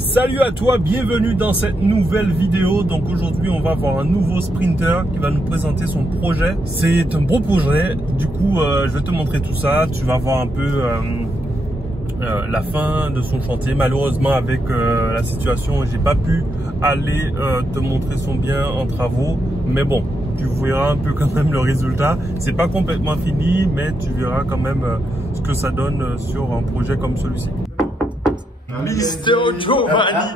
Salut à toi, bienvenue dans cette nouvelle vidéo. Donc aujourd'hui on va voir un nouveau sprinter qui va nous présenter son projet. C'est un beau projet, du coup je vais te montrer tout ça. Tu vas voir un peu la fin de son chantier. Malheureusement avec la situation, j'ai pas pu aller te montrer son bien en travaux, mais bon, tu verras un peu quand même le résultat. C'est pas complètement fini, mais tu verras quand même ce que ça donne sur un projet comme celui-ci. Mister Giovanni,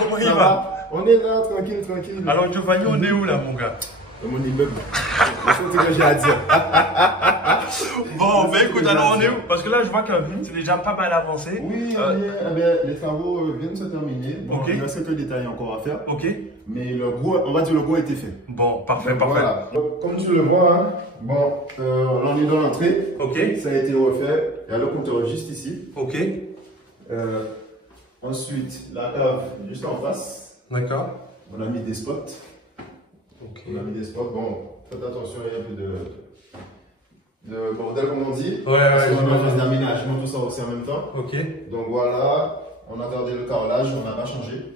comment il va? On est là, tranquille, tranquille. Alors Giovanni, on est où là mon gars? Dans mon immeuble. C'est ce que j'ai à dire. Bon, ben écoute, alors on est où? Parce que là je vois que c'est déjà pas mal avancé. Oui, les travaux viennent de se terminer. Bon, okay. Il y a quelques détails encore à faire. Ok. Mais le gros, on va dire le gros a été fait. Bon, parfait, Donc, parfait. Voilà. Donc, comme tu le vois, hein, bon, on est dans l'entrée. Ok. Ça a été refait. Il y a le compteur juste ici. Ok. Ensuite, la cave juste en face. D'accord. On a mis des spots. Ok. On a mis des spots. Bon, faites attention, il y a un peu de bordel, comme on dit. Ouais, Parce ouais. qu'on a fait des aménagements, tout ça aussi en même temps. Ok. Donc voilà, on a gardé le carrelage, on n'a pas changé.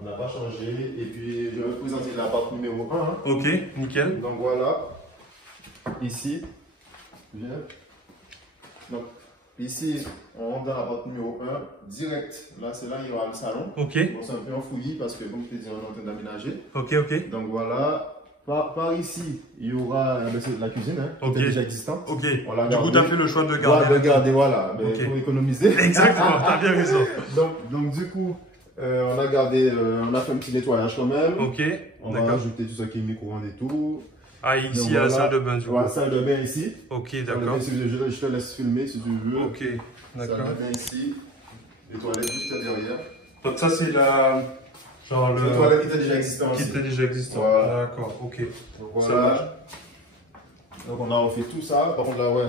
On n'a pas changé. Et puis, je vais vous présenter la porte numéro 1. Hein. Ok, nickel. Donc voilà, ici, viens. Donc, ici, on rentre dans la porte numéro 1, direct. Là, c'est là, il y aura le salon. Ok. Bon, c'est un peu enfoui parce que, comme je te dis, on est en train d'aménager. Ok, ok. Donc voilà, par ici, il y aura la cuisine, hein, Ok. qui est déjà existante. Ok. On l'a Du coup, gardé. tu as fait le choix de garder. Voilà, de garder, voilà. Mais Ok. il faut économiser. Exactement, tu as bien raison. donc du coup, on a gardé, on a fait un petit nettoyage quand même. Ok, On va d'accord. rajouter tout ce qui est micro-ondes et tout. Ah, ici, Donc il y a la voilà. salle de bain, du coup. Voilà, salle de bain ici. Ok, Je d'accord. te laisse filmer si tu veux. Ok, d'accord. Salle de bain ici. Les toilettes juste derrière. Donc ça, c'est la... Genre Les toilettes qui étaient déjà existantes Qui aussi. était déjà existant. Voilà. D'accord, ok. Donc Ça marche. voilà. Donc on a refait tout ça. Par contre, là, ouais,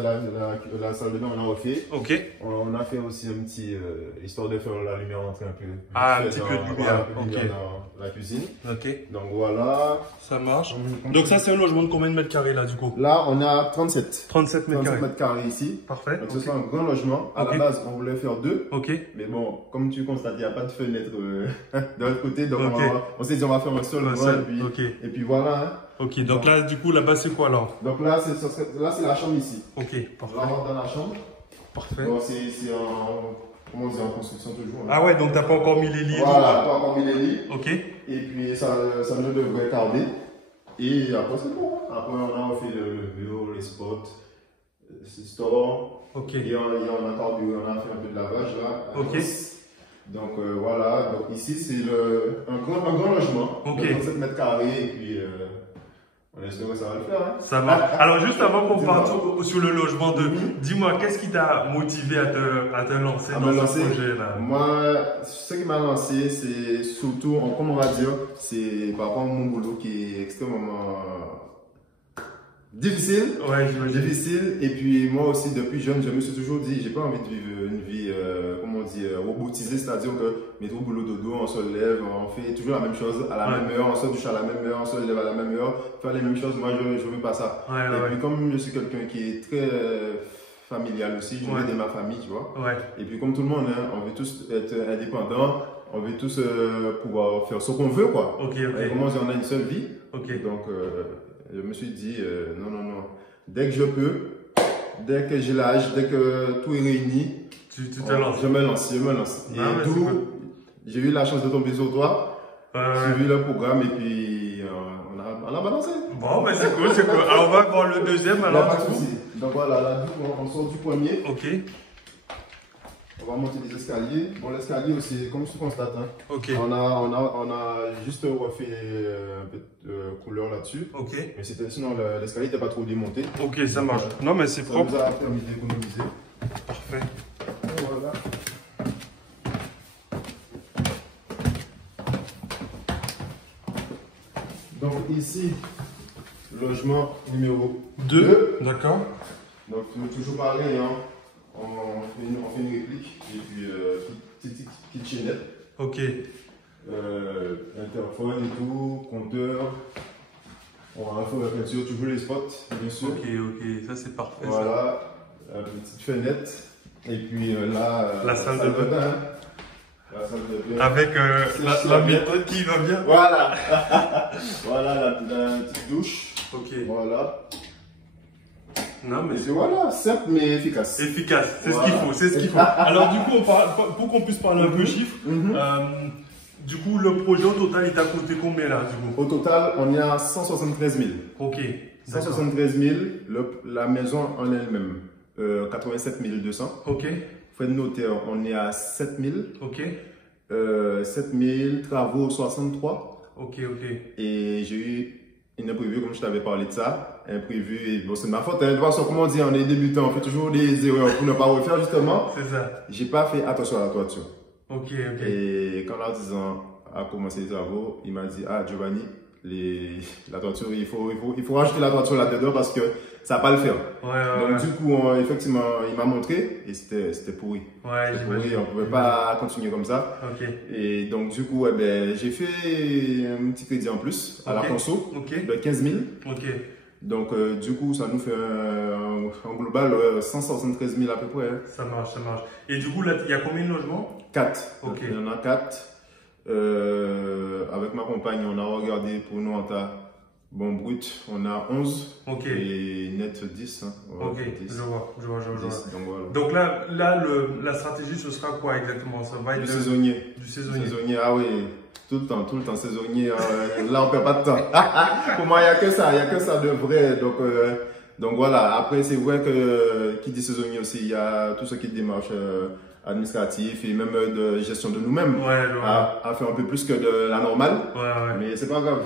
la salle de bain, on a refait. Ok. On a fait aussi un petit, histoire de faire la lumière entrer un peu. Ah, un petit peu de lumière. Ok. Ok. Dans la cuisine. Ok. Donc voilà. Ça marche. Donc ça, c'est un logement de combien de mètres carrés là, du coup? Là, on a 37. 37 mètres 37 carrés. mètres carrés ici. Parfait. Donc ce sera un grand logement. À Ok. la base, on voulait faire 2. Ok. Mais bon, comme tu constates, il n'y a pas de fenêtre de l'autre côté. Donc Ok. on s'est dit, on va faire un seul Un grand. seul, Et puis, ok. et puis voilà. Hein. Ok, donc là, du coup, là-bas, c'est quoi alors? Donc là, c'est la chambre ici. Ok, parfait. Là, on rentre dans la chambre. Parfait. Donc c'est en, comment on dit, en construction toujours. Hein. Ah ouais, donc t'as pas encore mis les lits? Voilà, pas encore mis les lits. Ok. Et puis ça nous devrait tarder. Et après, c'est bon. Après, on a fait le bureau, les spots, le store. Ok. Et on a carburé, on a fait un peu de lavage là. Ok. Donc voilà, donc ici c'est un grand logement. Ok. De 37 mètres carrés. Et puis on espère que ça va le faire. Hein. Ça marche. Alors juste avant qu'on parte sur le logement de, dis-moi, qu'est-ce qui t'a motivé à te lancer dans ce projet là? Moi, ce qui m'a lancé, c'est surtout, comment on va dire, c'est par rapport à mon boulot qui est extrêmement difficile. Ouais, j'imagine. Difficile. Et puis moi aussi, depuis jeune, je me suis toujours dit, j'ai pas envie de vivre une vie, comment on dit, robotisée, c'est-à-dire que métro, boulot, dodo, on se lève, on fait toujours la même chose à la même heure, on se douche à la même heure, on se lève à la même heure, faire les mêmes choses. Moi, je veux pas ça. Et puis comme je suis quelqu'un qui est très familial aussi, je veux aider ma famille, tu vois. Ouais. Et puis comme tout le monde, hein, on veut tous être indépendants, on veut tous pouvoir faire ce qu'on veut, quoi. Ok, Et ok. comment on a une seule vie. Ok. Donc je me suis dit, non. Dès que je peux, dès que j'ai l'âge, dès que tout est réuni, Tu te lances. je me lance. Ah, Et d'où j'ai eu la chance de tomber sur toi, suivi le programme et puis on a balancé. Bon, ben c'est cool, c'est cool. Alors on va voir le deuxième alors. Pas de souci. Donc voilà, là on sort du premier. Ok. On va monter des escaliers. Bon, l'escalier aussi, comme tu constates, hein, Ok. on a juste refait un peu de couleur là-dessus. Ok. Mais sinon l'escalier n'était pas trop démonté. Ok, ça marche. Non, mais c'est Ça propre. nous a permis d'économiser. Parfait. Voilà. Donc ici, logement numéro 2. D'accord. Donc toujours pareil, hein. On fait une réplique et puis petite kitchenette. Ok. Interphone et tout, compteur. On va faire la peinture, toujours les spots, bien sûr. Ok, ok, ça c'est parfait. Voilà, une petite fenêtre. Et puis là, La salle de bain. Avec la méthode qui va bien. Voilà. Voilà la petite douche. Ok. Voilà. Non, mais c'est voilà, simple mais efficace. Efficace, c'est voilà. Ce qu'il faut, c'est ce qu'il faut. Alors du coup, pour qu'on puisse parler un peu chiffres, du coup, le projet au total, il t'a coûté combien là du coup? Au total, on est à 173 000. Ok. 173 000, la maison en elle-même, 87 200. Ok. Frais de notaire, on est à 7 000. Ok. 7 000, travaux 63. Ok. Et j'ai eu une imprévue, comme je t'avais parlé de ça. Imprévu, et bon, c'est ma faute. Hein. De toute façon, comment on dit, on est débutant, on fait toujours des erreurs pour ne pas refaire justement. C'est ça. J'ai pas fait attention à la toiture. Ok. Et quand l'artisan a commencé les travaux, il m'a dit, ah Giovanni, la toiture, il faut rajouter la toiture là-dedans parce que ça va pas le faire. Donc du coup, effectivement, il m'a montré et c'était pourri. C'était pourri, on pouvait pas continuer comme ça. Et donc du coup, j'ai fait un petit crédit en plus à la conso de 15 000. Donc du coup, ça nous fait en global 173 000 à peu près. Hein. Ça marche. Et du coup, là, il y a combien de logements? 4. Il y en a 4. Avec ma compagne, on a regardé pour nous en tas. Bon, brut, on a 11 et net 10. Hein. Ouais, 10. Je vois. 10, donc, voilà. Donc là la stratégie, ce sera quoi exactement? Ça va être du saisonnier. Du saisonnier. Ah oui, tout le temps saisonnier. Là, on perd pas de temps. Pour moi, il n'y a que ça de vrai. Donc voilà, après, c'est vrai que qui dit saisonnier aussi, il y a tout ce qui est démarche administratif et même de gestion de nous-mêmes à faire un peu plus que de la normale. Mais c'est pas grave.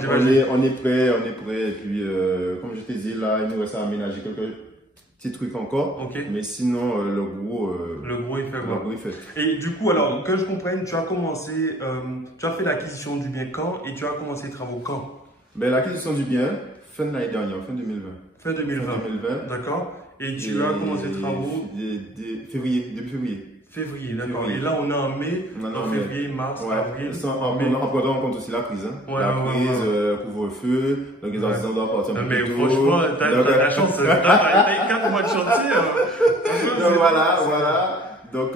J'imagine. On est prêt. Et puis, comme je t'ai dit, là, il nous reste à aménager quelques petits trucs encore. Mais sinon, le gros, il fait quoi? Le gros, il fait. Et du coup, alors, que je comprenne, tu as fait l'acquisition du bien quand et tu as commencé les travaux quand? L'acquisition du bien, fin de l'année dernière, fin 2020. Fin 2020. D'accord. Et tu as commencé les travaux début février. Février, d'accord. Et là, on est en mai, février, mars, avril. En prenant en compte aussi la crise. Hein. La crise, couvre-feu, donc les artisans doivent partir un peu plus tôt. Mais franchement, t'as la chance. T'as 4 mois de chantier. Donc voilà. Donc,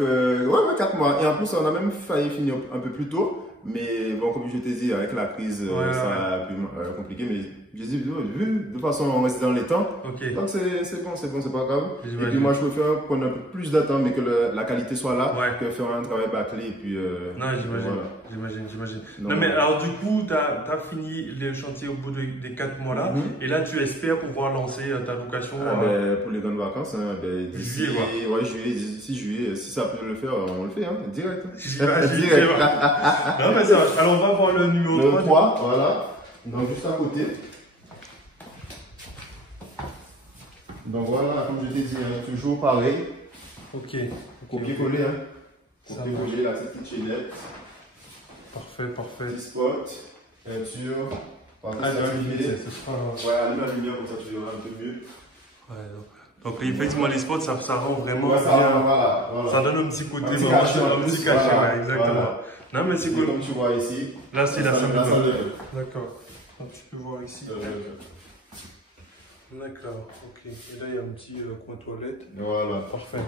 4 mois. Et en plus, on a même failli finir un peu plus tôt. Mais bon, comme je t'ai dit, avec la crise, ça a pu compliquer. Mais j'ai dit, de toute façon, on reste dans les temps. Donc c'est bon, c'est pas grave. Et puis moi, je préfère prendre un peu plus de temps, mais que la qualité soit là, que faire un travail bâclé. Et puis, non, j'imagine. Non, mais alors du coup, tu as fini le chantier au bout des 4 mois là. Et là, tu espères pouvoir lancer ta location pour les grandes vacances. D'ici juillet, si ça peut le faire, on le fait, hein, direct. Direct. Non, mais ça va. Alors, on va voir le numéro 3. Voilà. Donc, juste à côté. Donc, voilà, comme je t'ai dit, toujours pareil. Copier-coller, hein. Copier-coller, la petite chaînette. Parfait. Petit spot, peinture. Allume la lumière, comme ça tu verras un peu mieux. Donc effectivement les spots ça rend vraiment ça donne un petit côté, un petit cachet, exactement. Non mais c'est cool. Comme tu vois ici. Là c'est la salle de bain. D'accord. Donc tu peux voir ici. D'accord, et là il y a un petit coin toilette. Voilà. Parfait.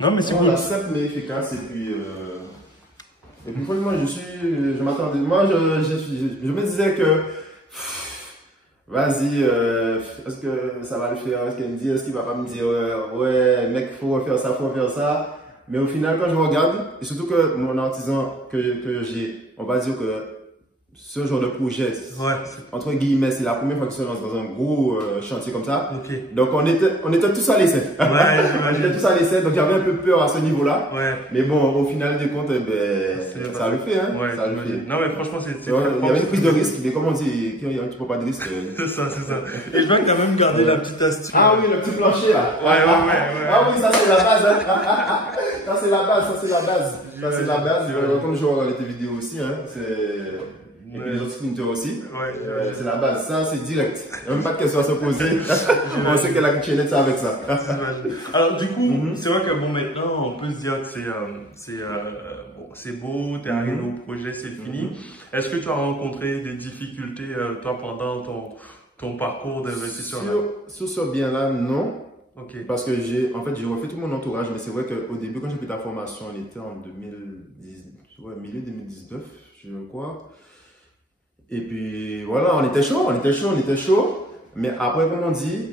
Non mais c'est cool. Simple mais efficace et puis franchement je m'attendais. Moi je me disais que vas-y, est-ce que ça va le faire? Est-ce qu'il va pas me dire ouais mec faut faire ça? Mais au final quand je regarde, et surtout que mon artisan que j'ai, on va dire que ce genre de projet, entre guillemets, c'est la première fois que je lance dans un gros chantier comme ça. Donc on était tous à l'essai. Donc j'avais un peu peur à ce niveau-là. Mais bon, au final des comptes, ça le fait. Hein. Ça le fait. Non mais franchement, c'est il y avait une prise de risque, mais comme on dit, il y a un petit peu pas de risque. C'est ça. Et je vais quand même garder la petite astuce. Ah oui, le petit plancher là. Ah oui, ça c'est la base. Ça c'est la base. Comme je regarde tes vidéos aussi, hein, et puis les autres sprinters aussi. C'est la base. Ça, c'est direct. Il n'y a même pas de question à se poser. On sait que la chaînette, c'est avec ça. Alors, du coup, c'est vrai que bon, maintenant, on peut se dire que c'est beau, tu es arrivé au projet, c'est fini. Est-ce que tu as rencontré des difficultés, toi, pendant ton parcours d'investisseur? Sur ce bien-là, non. Ok. Parce que j'ai refait tout mon entourage, mais c'est vrai qu'au début, quand j'ai pris ta formation, on était en 2010, ouais, milieu 2019, je crois. Et puis voilà, on était chaud. Mais après, comme on dit,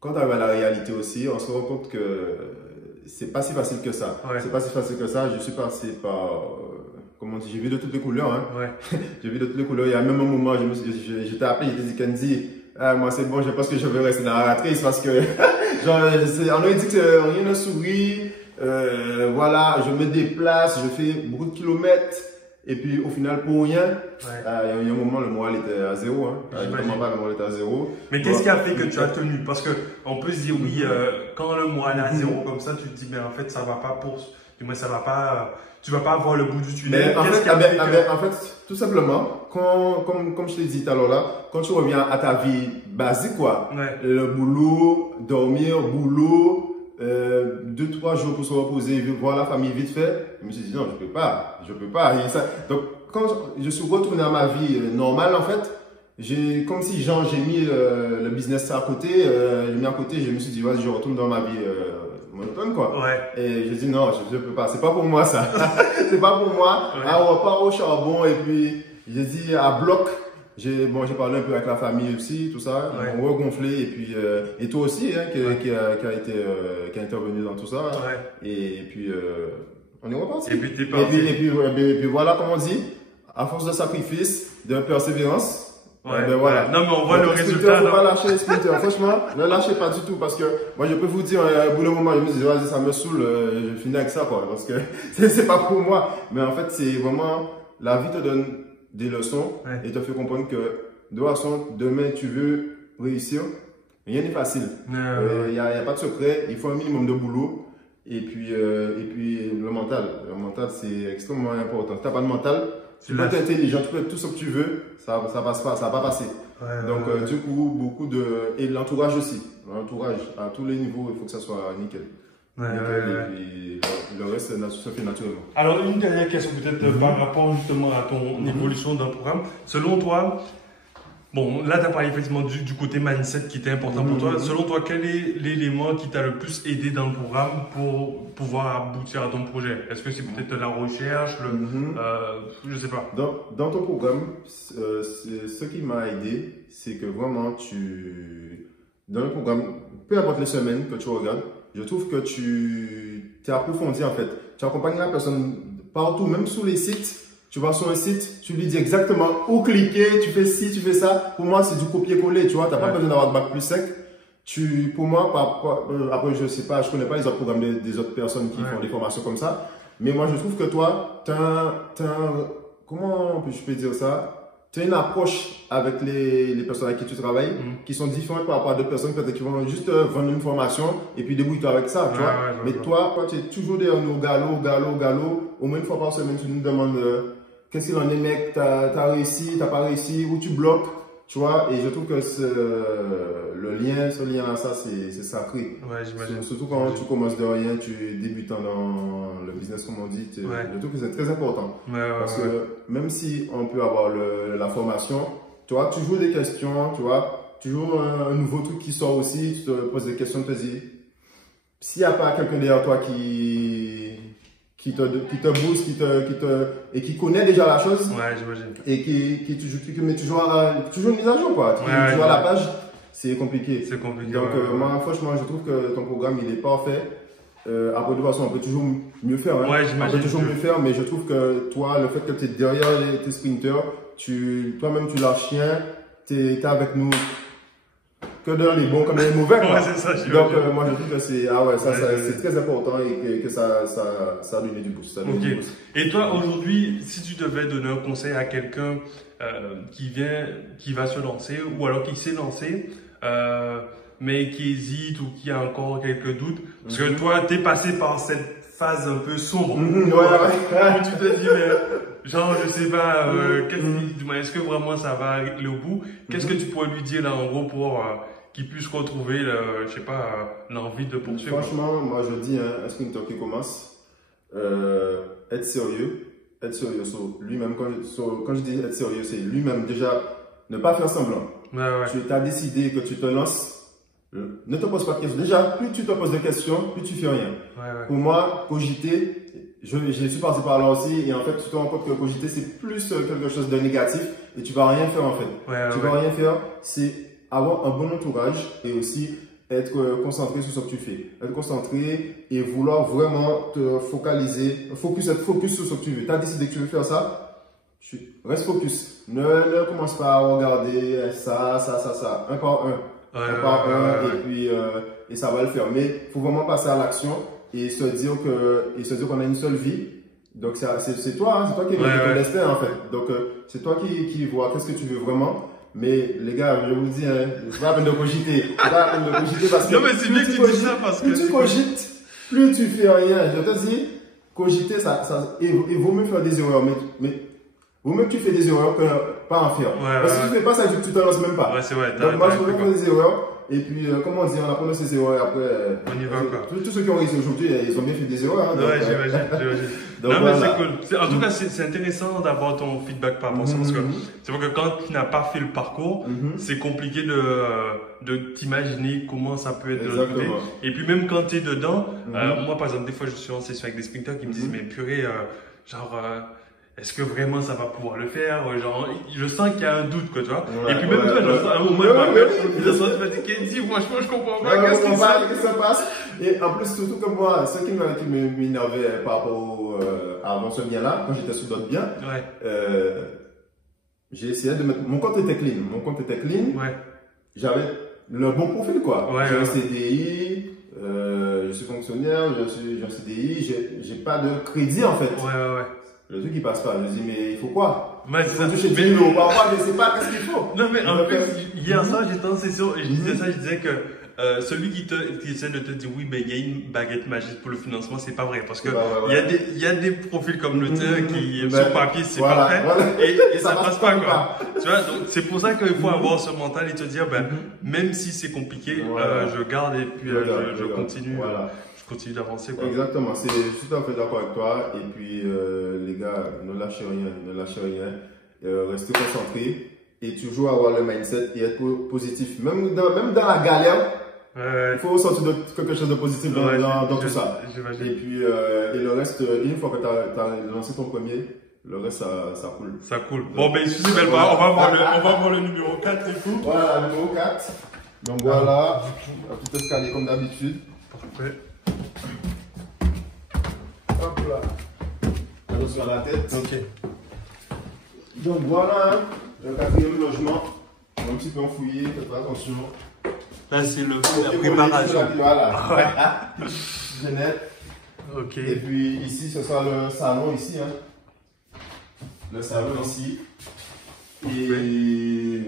quand tu arrives à la réalité aussi, on se rend compte que c'est pas si facile que ça. Ouais. C'est pas si facile que ça. Je suis passé par, comment on dit, j'ai vu de toutes les couleurs. Hein. Ouais. J'ai vu de toutes les couleurs. Il y a même un moment, j'étais appelé, j'étais dit, Kenzie, moi c'est bon, je pense que je vais rester dans la ratrice parce que, genre, on a dit que rien ne sourit. Voilà, je me déplace, je fais beaucoup de kilomètres. Et puis au final, pour rien, il y a un moment, le moral était à zéro. Hein. Le moral était à zéro. Mais qu'est-ce qui a fait que tu as tenu? Parce qu'on peut se dire, oui, quand le moral est à zéro comme ça, tu te dis, mais en fait, ça va pas du moins, ça va pas, tu vas pas avoir le bout du tunnel. Mais en fait, tout simplement, comme je t'ai dit tout à l'heure là, quand tu reviens à ta vie basique, quoi, le boulot, dormir, boulot, 2-3 jours pour se reposer, voir la famille vite fait, je me suis dit non, je peux pas. Donc quand je suis retourné à ma vie normale en fait, j'ai mis le business à côté, je me suis dit vas-y, je retourne dans ma vie monotone quoi. Ouais. Et j'ai dit non, je peux pas, c'est pas pour moi ça. C'est pas pour moi. Ouais. On repart au charbon et puis j'ai dit à bloc. J'ai parlé un peu avec la famille aussi, tout ça, on va gonfler et puis et toi aussi hein, qui a intervenu dans tout ça. Ouais. Et puis on est reparti. Et puis t'es parti. Et puis voilà comme on dit, à force de sacrifice, de persévérance. Ouais. Ben voilà. Non mais on voit le résultat. Faut pas lâcher les sprinters. Franchement, ne lâchez pas du tout parce que moi je peux vous dire au bout d'un moment je me dis vas-y ça me saoule, je finis avec ça quoi parce que c'est pas pour moi. Mais en fait c'est vraiment la vie te donne des leçons et te fait comprendre que de toute façon, demain tu veux réussir, rien n'est facile. Il n'y a pas de secret, il faut un minimum de boulot et puis le mental. Le mental c'est extrêmement important. Si tu n'as pas de mental, tu peux être intelligent, tu peux être tout ce que tu veux, ça passe pas, ça va pas passer. Donc du coup, et l'entourage aussi. L'entourage à tous les niveaux, il faut que ça soit nickel. Et puis, le reste se fait naturellement. Alors, une dernière question peut-être par rapport justement à ton évolution dans le programme. Selon toi, bon, là tu as parlé effectivement du côté mindset qui était important pour toi. Selon toi, quel est l'élément qui t'a le plus aidé dans le programme pour pouvoir aboutir à ton projet? Est-ce que c'est peut-être la recherche, je sais pas. Dans ton programme, ce qui m'a aidé, c'est que vraiment dans le programme, peu importe les semaines que tu regardes, je trouve que tu t'es approfondi en fait. Tu accompagnes la personne partout, même sur les sites. Tu vas sur un site, tu lui dis exactement où cliquer, tu fais ci, tu fais ça. Pour moi, c'est du copier-coller, tu vois. Tu n'as pas besoin d'avoir de bac plus 5. Pour moi, après, je sais pas, je connais pas les autres programmes des autres personnes qui font des formations comme ça. Mais moi, je trouve que toi, comment je peux dire ça? Tu as une approche avec les personnes avec qui tu travailles qui sont différentes par rapport à d'autres personnes peut-être qui vont juste vendre une formation et puis débrouille-toi avec ça, tu vois. Mais toi, tu es toujours derrière nous au galop. Au moins une fois par semaine, tu nous demandes qu'est-ce qu'il en est, mec, t'as réussi, t'as pas réussi, où tu bloques, tu vois. Et je trouve que ce lien-là, ça, c'est sacré. Ouais, j'imagine. Surtout quand tu commences de rien, tu es débutant dans le business, comme on dit. Je trouve que c'est très important. Parce que même si on peut avoir la formation, tu vois, tu joues des questions, tu vois, toujours un nouveau truc qui sort aussi, tu te poses des questions, tu te dis, s'il n'y a pas quelqu'un derrière toi qui te booste, et qui connaît déjà la chose, et qui met toujours une mise à jour, quoi. Tu vois la page, c'est compliqué. Donc, moi, franchement, je trouve que ton programme, il est parfait. Après, de toute façon, on peut toujours mieux faire. Hein. On peut toujours mieux faire, mais je trouve que toi, le fait que tu es derrière tes sprinters, toi-même, tu lâches rien, tu es avec nous. Que dans les bons comme dans les mauvais. Donc, moi, je trouve que c'est très important et que ça a donné du boost. Et toi, aujourd'hui, si tu devais donner un conseil à quelqu'un qui va se lancer ou alors qui s'est lancé, mais qui hésite ou qui a encore quelques doutes, parce que toi, tu es passé par cette phase un peu sombre où tu te dis, mais genre, je sais pas, est-ce que vraiment ça va aller au bout? Qu'est-ce que tu pourrais lui dire là en gros pour qu'il puisse retrouver, je sais pas, l'envie de poursuivre? Franchement, moi je dis, un sprinter qui commence, être sérieux sur lui-même. Quand je dis être sérieux, c'est lui-même déjà ne pas faire semblant. Tu as décidé que tu te lances, Ne te pose pas de questions. Déjà, plus tu te poses de questions, plus tu fais rien. Pour moi, cogiter, je suis parti par là aussi, et en fait, tu te rends compte que cogiter, c'est plus quelque chose de négatif, et tu vas rien faire en fait. Tu vas rien faire, c'est avoir un bon entourage, et aussi être concentré sur ce que tu fais. Être concentré et vouloir vraiment te focaliser, être focus sur ce que tu veux. Tu as décidé que tu veux faire ça, reste focus. Ne commence pas à regarder ça. Un par un. Et puis, et ça va le faire. Mais il faut vraiment passer à l'action et se dire qu'on a une seule vie. Donc, c'est toi, c'est toi qui es ton destin, en fait. Donc, c'est toi qui vois qu'est-ce que tu veux vraiment. Mais les gars, je vous le dis, hein, c'est pas la peine de cogiter. C'est pas la peine de cogiter parce que. Non, mais c'est bien que tu dis ça parce que. Plus tu cogites, plus tu fais rien. Je te dis, cogiter, il vaut mieux faire des erreurs. Mais vaut mieux que tu fais des erreurs que pas en faire. Parce que si tu fais pas ça, tu te lances même pas. Ouais, c'est vrai. Donc, moi, je préfère faire des erreurs. Et puis, comment dire, on apprend ces erreurs et après. On y va, quoi. Tous ceux qui ont réussi aujourd'hui, ils ont bien fait des erreurs. Hein, ouais, j'imagine. Non, mais c'est cool. En tout cas, c'est intéressant d'avoir ton feedback par rapport à ça parce que c'est vrai que quand tu n'as pas fait le parcours, c'est compliqué de t'imaginer comment ça peut être de l'autre côté. Et puis, même quand tu es dedans, moi, par exemple, des fois, je suis en session avec des sprinters qui me disent, mais purée, est-ce que vraiment ça va pouvoir le faire? Genre, je sens qu'il y a un doute, quoi, tu vois. Et puis même toi, à un moment, je sens que tu vas dire, Kenzie, franchement, je comprends pas. Qu'est-ce qui se passe? Et en plus, surtout comme moi, ce qui m'énervait par rapport avant ce bien-là, quand j'étais sur d'autres biens, j'ai essayé de mettre. Mon compte était clean. J'avais le bon profil, quoi. J'ai un CDI, je suis fonctionnaire, j'ai un CDI, j'ai pas de crédit, en fait. Le truc qui passe pas, je me dis mais il faut quoi? Mais c'est ça. Toucher 10 000 par mois, je sais pas qu'est-ce qu'il faut. Non mais en fait, hier soir j'étais en session et je disais que celui qui essaie de te dire oui mais il y a une baguette magique pour le financement, c'est pas vrai parce que il y a des profils comme le tien qui sur papier c'est parfait et ça passe pas quoi. Tu vois, donc c'est pour ça qu'il faut avoir ce mental et te dire même si c'est compliqué, je garde et puis je continue. Continue d'avancer. Exactement, je suis tout à fait d'accord avec toi. Et puis, les gars, ne lâchez rien. Restez concentrés et toujours avoir le mindset et être positif. Même dans la galère, il faut sortir quelque chose de positif dans tout ça. Et puis, et le reste, une fois que tu as lancé ton premier, le reste, ça coule. Ça coule. Bon, ben, excusez moi on va voir le numéro 4 du coup. Voilà, le numéro 4. Donc voilà, un petit escalier comme d'habitude. Parfait. Hop là. Attention à la tête. Ok. Donc voilà, le quatrième logement. Un petit peu enfouillé, faites attention. Là, c'est la préparation. Voilà. Genette. Ok. Et puis ici, ce sera le salon ici. Hein. Le salon ici. Et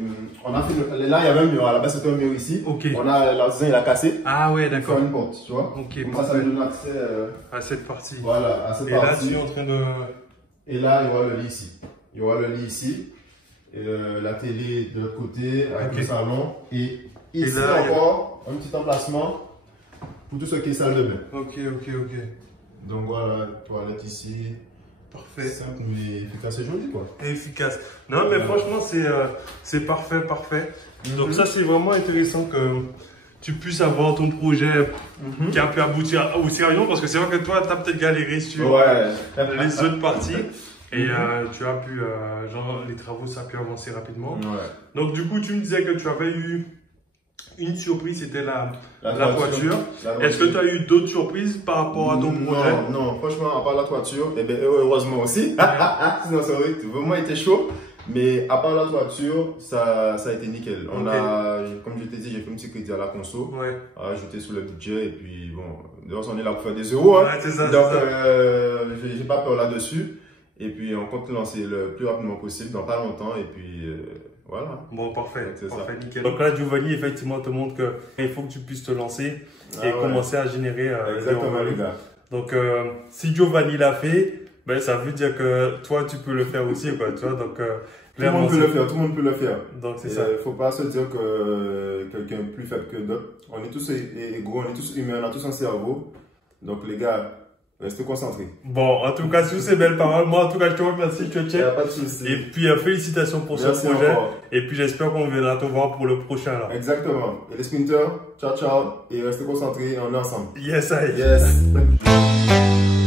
on a fait là il y avait un mur, à la base c'était un mur ici. L'artisan il a cassé. Ah ouais, d'accord. Faire une porte, tu vois. Comme ça nous donne accès à cette partie. Voilà, à cette partie. Et là tu es en train de. Et là il y aura le lit ici. Il y aura le lit ici. Et la télé de l'autre côté avec le salon. Et ici encore un petit emplacement pour tout ce qui est salle de bain. Ok. Donc voilà, toilette ici. Parfait. Simple mais efficace et joli quoi. Efficace. Non mais franchement c'est parfait. Donc ça c'est vraiment intéressant que tu puisses avoir ton projet qui a pu aboutir aussi à Lyon parce que c'est vrai que toi tu as peut-être galéré sur les autres parties et tu as pu, les travaux ça a pu avancer rapidement. Donc du coup tu me disais que tu avais eu une surprise, c'était la toiture. Est-ce que tu as eu d'autres surprises par rapport à ton projet? Non, franchement, à part la toiture, et bien heureusement aussi. Sinon, ça aurait vraiment été chaud. Mais à part la toiture, ça a été nickel. On a, comme je t'ai dit, j'ai fait un petit crédit à la conso, ajouté sur le budget. Et puis, bon, d'ailleurs, on est là pour faire des euros. Hein. Donc, j'ai pas peur là-dessus. Et puis, on compte lancer le plus rapidement possible, dans pas longtemps. Et puis, voilà. Bon, parfait, nickel. Donc là, Giovanni, effectivement, te montre qu'il faut que tu puisses te lancer et commencer à générer des revenus. Donc, si Giovanni l'a fait, ben, ça veut dire que toi, tu peux le faire aussi, quoi, tu vois. Donc, tout le monde peut le faire. Donc, c'est ça. Il ne faut pas se dire que quelqu'un est plus faible que d'autres. On est tous égaux, on est tous humains, on a tous un cerveau. Donc, les gars, Restez concentrés. Bon, en tout cas, sur ces belles paroles, moi, en tout cas, je te remercie, je te Il n'y check. a pas de souci. Et puis, félicitations pour Merci ce projet. encore. Et puis, j'espère qu'on viendra te voir pour le prochain, là. Exactement. Et les sprinters, ciao, ciao. Et restez concentrés, on est ensemble. Yes, I. Yes.